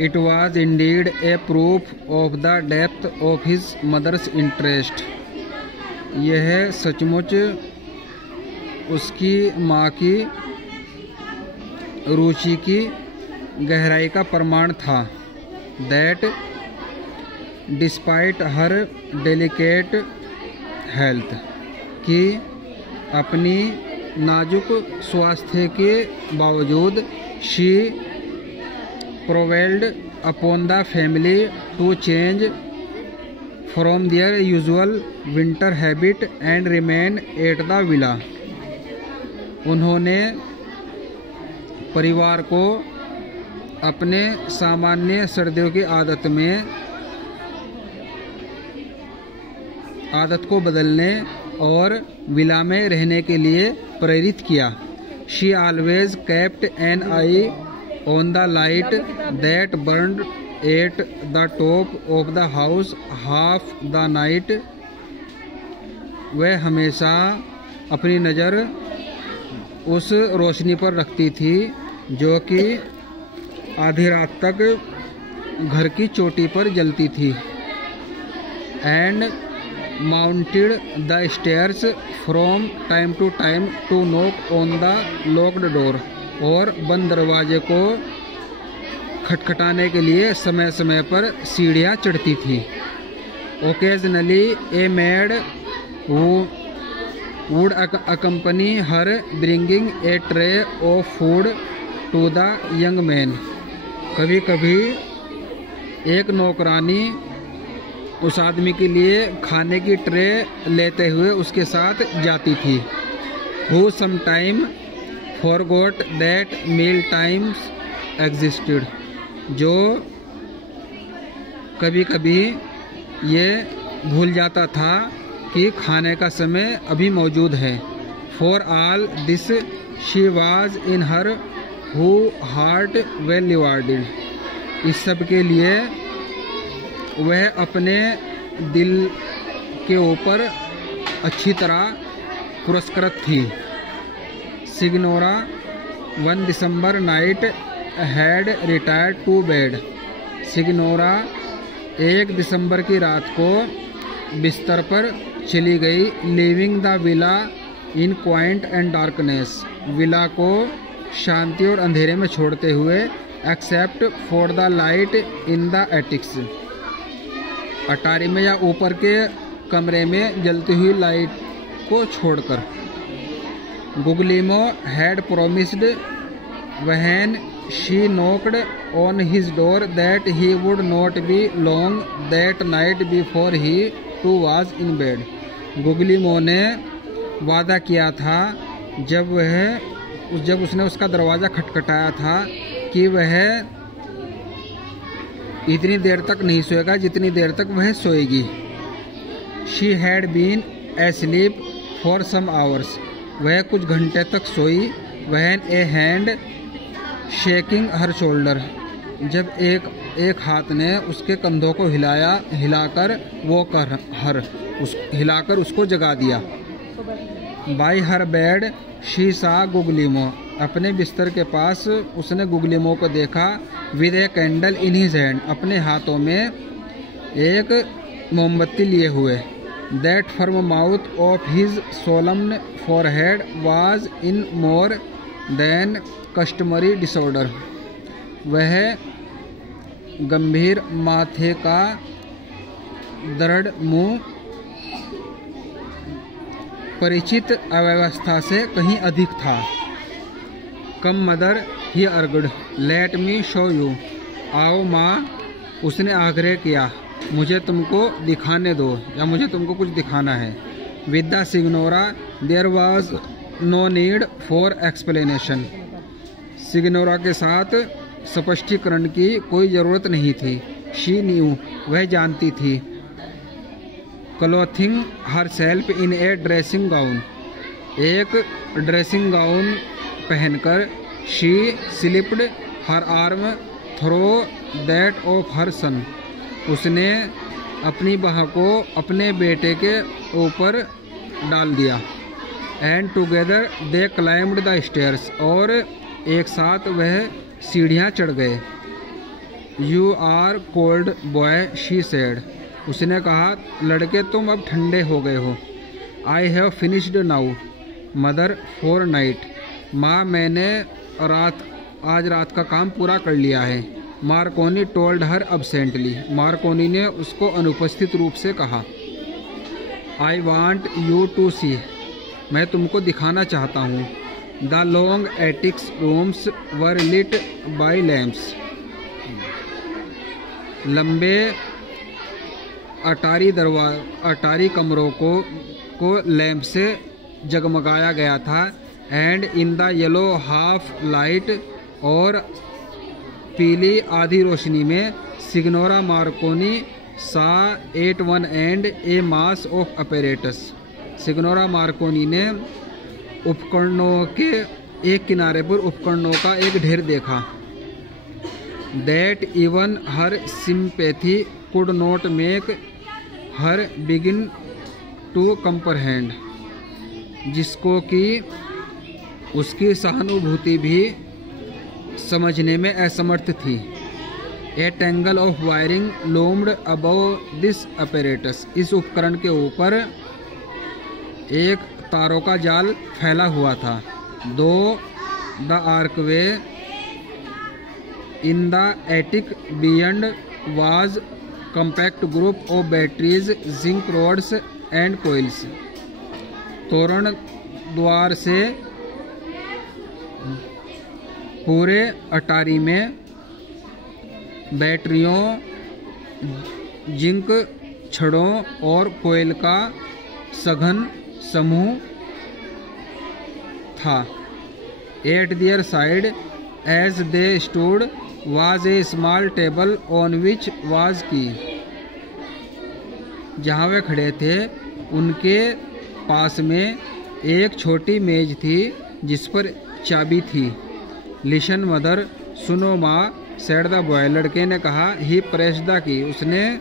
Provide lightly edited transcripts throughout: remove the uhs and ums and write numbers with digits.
It was indeed a proof of the depth of his mother's interest. यह सचमुच उसकी माँ की रुचि की गहराई का प्रमाण था। That despite her delicate health, कि अपनी नाजुक स्वास्थ्य के बावजूद she prevailed upon the family to change from their usual winter habit and remain at the villa. उन्होंने परिवार को अपने सामान्य सर्दियों की आदत को बदलने और विला में रहने के लिए प्रेरित किया। She always kept an eye on the light that burned at the top of the house half the night. वह हमेशा अपनी नज़र उस रोशनी पर रखती थी जो कि आधी रात तक घर की चोटी पर जलती थी। And mounted the stairs from time to time to knock on the locked door. और बंद दरवाजे को खटखटाने के लिए समय समय पर सीढ़ियाँ चढ़ती थी। Occasionally a maid would accompany her bringing a tray of food to the young man. कभी कभी एक नौकरानी उस आदमी के लिए खाने की ट्रे लेते हुए उसके साथ जाती थी। Who sometime forgot that meal times existed. जो कभी कभी ये भूल जाता था कि खाने का समय अभी मौजूद है। For all this she was in her who heart well rewarded. इस सब के लिए वह अपने दिल के ऊपर अच्छी तरह पुरस्कृत थी। Signora 1 December night had retired to bed. Signora 1 दिसंबर की रात को बिस्तर पर चली गई। Leaving the villa in quiet and darkness. Villa को शांति और अंधेरे में छोड़ते हुए except for the light in the attics. अटारी में या ऊपर के कमरे में जलती हुई लाइट को छोड़कर। Guglielmo had promised when she knocked on his door that he would not be long that night before he too was in bed. Guglielmo ने वादा किया था जब उसने उसका दरवाज़ा खटखटाया था कि वह इतनी देर तक नहीं सोएगा जितनी देर तक वह सोएगी। She had been asleep for some hours. वह कुछ घंटे तक सोई। When a hand shaking her shoulder. जब एक हाथ ने उसके कंधों को हिलाकर उसको जगा दिया। By her bed she saw Guglielmo. अपने बिस्तर के पास उसने गुगलिमो को देखा। With a candle in his hand. अपने हाथों में एक मोमबत्ती लिए हुए। That firm mouth of his solemn forehead was in more than customary disorder. वह गंभीर माथे का दृढ़ मुंह परिचित अव्यवस्था से कहीं अधिक था। Come mother he urged let me show you. आओ माँ, उसने आग्रह किया, मुझे तुमको दिखाने दो या मुझे तुमको कुछ दिखाना है। With the Signora there was no need for explanation. Signora के साथ स्पष्टीकरण की कोई ज़रूरत नहीं थी। She knew. वह जानती थी। Clothing her self in a dressing gown. एक ड्रेसिंग गाउन पहनकर she slipped her arm through that of her son. उसने अपनी बाह को अपने बेटे के ऊपर डाल दिया। And together they climbed the stairs. और एक साथ वह सीढ़ियाँ चढ़ गए। You are cold boy she said. उसने कहा, लड़के तुम अब ठंडे हो गए हो। I have finished now mother for night. माँ मैंने आज रात का काम पूरा कर लिया है। Marconi told her absently. Marconi ने उसको अनुपस्थित रूप से कहा। I want you to see. मैं तुमको दिखाना चाहता हूँ। The long attics rooms were lit by lamps. लंबे अटारी कमरों को लैंप से जगमगाया गया था। And in the yellow half light, और पीली आधी रोशनी में, signora Marconi saw at one and a mass of apparatus. Signora Marconi ने उपकरणों के एक किनारे पर उपकरणों का एक ढेर देखा। That even her sympathy could not make her begin to comprehend. जिसको कि उसकी सहानुभूति भी समझने में असमर्थ थी। A tangle of wiring loomed above this apparatus. इस उपकरण के ऊपर एक तारों का जाल फैला हुआ था। Through the archway in the attic beyond was compact group of batteries, zinc rods and coils. तोरण द्वार से पूरे अटारी में बैटरियों, जिंक छड़ों और कोयल का सघन समूह था। At their side as they stood was a small table on which was key. जहाँ वे खड़े थे उनके पास में एक छोटी मेज थी जिस पर चाबी थी। लिशन मदर, सुनो माँ, सेड द बॉय। लड़के ने कहा। ही प्रेस द की। उसने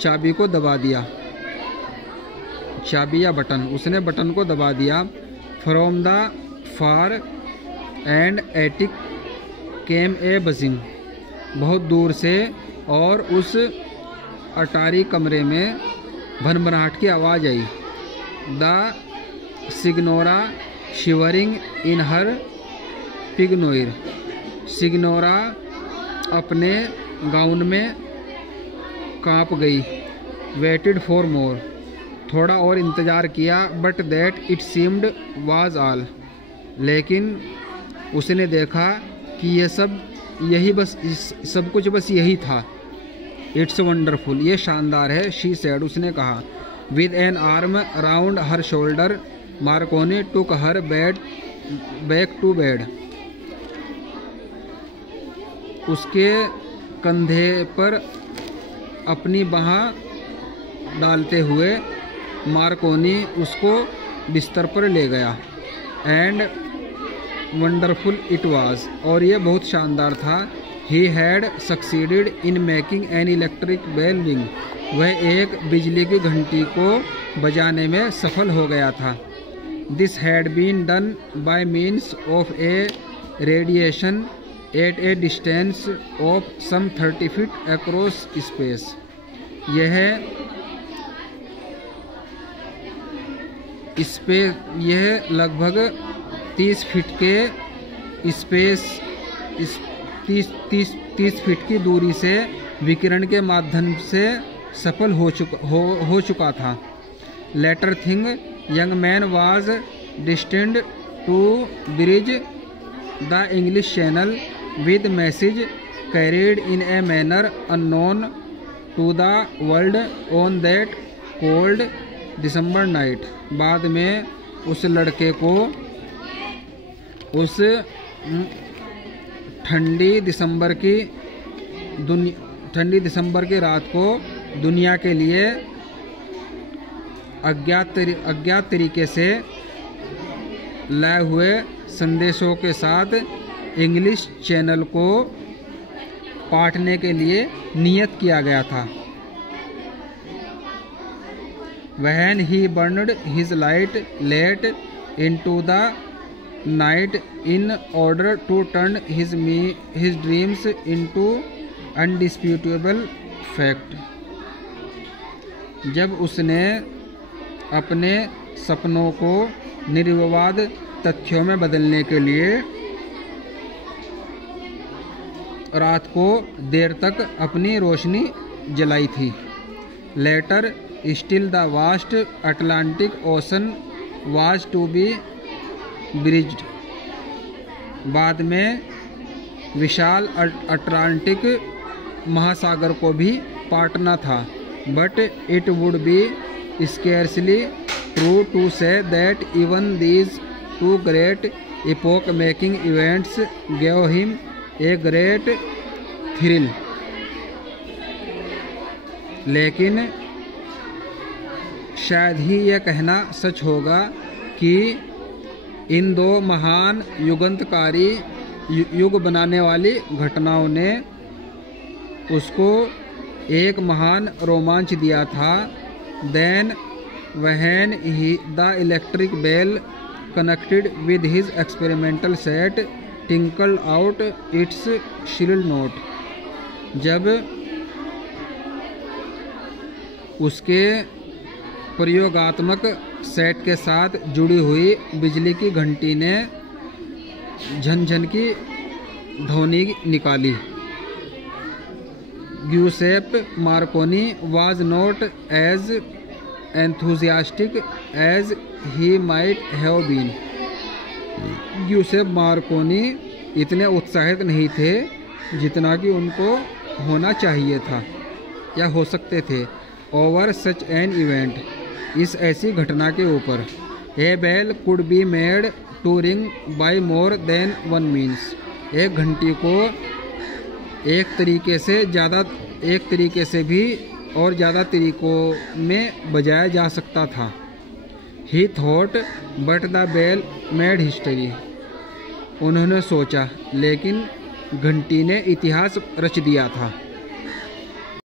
चाबी को दबा दिया। चाबी या बटन, उसने बटन को दबा दिया। From the far and attic came A buzzing. बहुत दूर से और उस अटारी कमरे में भनभनाहट की आवाज़ आई। द सिग्नोरा शिवरिंग इन हर पिग्नोइर। सिग्नोरा अपने गाउन में कांप गई। Waited for more. थोड़ा और इंतज़ार किया। But that it seemed was all. लेकिन उसने देखा कि ये सब कुछ बस यही था। It's wonderful. ये शानदार है। She said. उसने कहा। With an arm around her shoulder Marconi took her back to bed. उसके कंधे पर अपनी बाह डालते हुए मार्कोनी उसको बिस्तर पर ले गया। And wonderful it was. और ये बहुत शानदार था। He had succeeded in making an electric bell ring. वह एक बिजली की घंटी को बजाने में सफल हो गया था। This had been done by means of a radiation at a distance of some 30 feet across space. यह लगभग 30 फीट के स्पेस 30 फीट की दूरी से विकिरण के माध्यम से सफल हो चुका था। Later thing young man was destined to bridge the English Channel with message carried in a manner unknown to the world on that cold December night. बाद में उस लड़के को उस ठंडी दिसंबर की रात को दुनिया के लिए अज्ञात तरीके से लाए हुए संदेशों के साथ इंग्लिश चैनल को पाटने के लिए नियत किया गया था। When he burned his light late into the night in order to turn his dreams into undisputable fact. जब उसने अपने सपनों को निर्विवाद तथ्यों में बदलने के लिए रात को देर तक अपनी रोशनी जलाई थी। Later still the vast Atlantic Ocean was to be bridged. बाद में विशाल अटलांटिक महासागर को भी पाटना था। But it would be scarcely true to say that even these two great epoch making events gave him a great thrill. लेकिन शायद ही यह कहना सच होगा कि इन दो महान युगांतकारी युग बनाने वाली घटनाओं ने उसको एक महान रोमांच दिया था। Then when the electric bell connected with his experimental set tinkled out its shrill note. जब उसके प्रयोगात्मक सेट के साथ जुड़ी हुई बिजली की घंटी ने झनझन की ध्वनि निकाली। Giuseppe Markovnikov was not as enthusiastic as he might have been। Giuseppe Markovnikov इतने उत्साहित नहीं थे जितना कि उनको होना चाहिए था या हो सकते थे। ओवर सच एन इवेंट, इस ऐसी घटना के ऊपर। A bell could be made to ring by more than one means. एक घंटी को एक तरीके से भी और ज़्यादा तरीकों में बजाया जा सकता था। He thought but the bell made history. उन्होंने सोचा लेकिन घंटी ने इतिहास रच दिया था।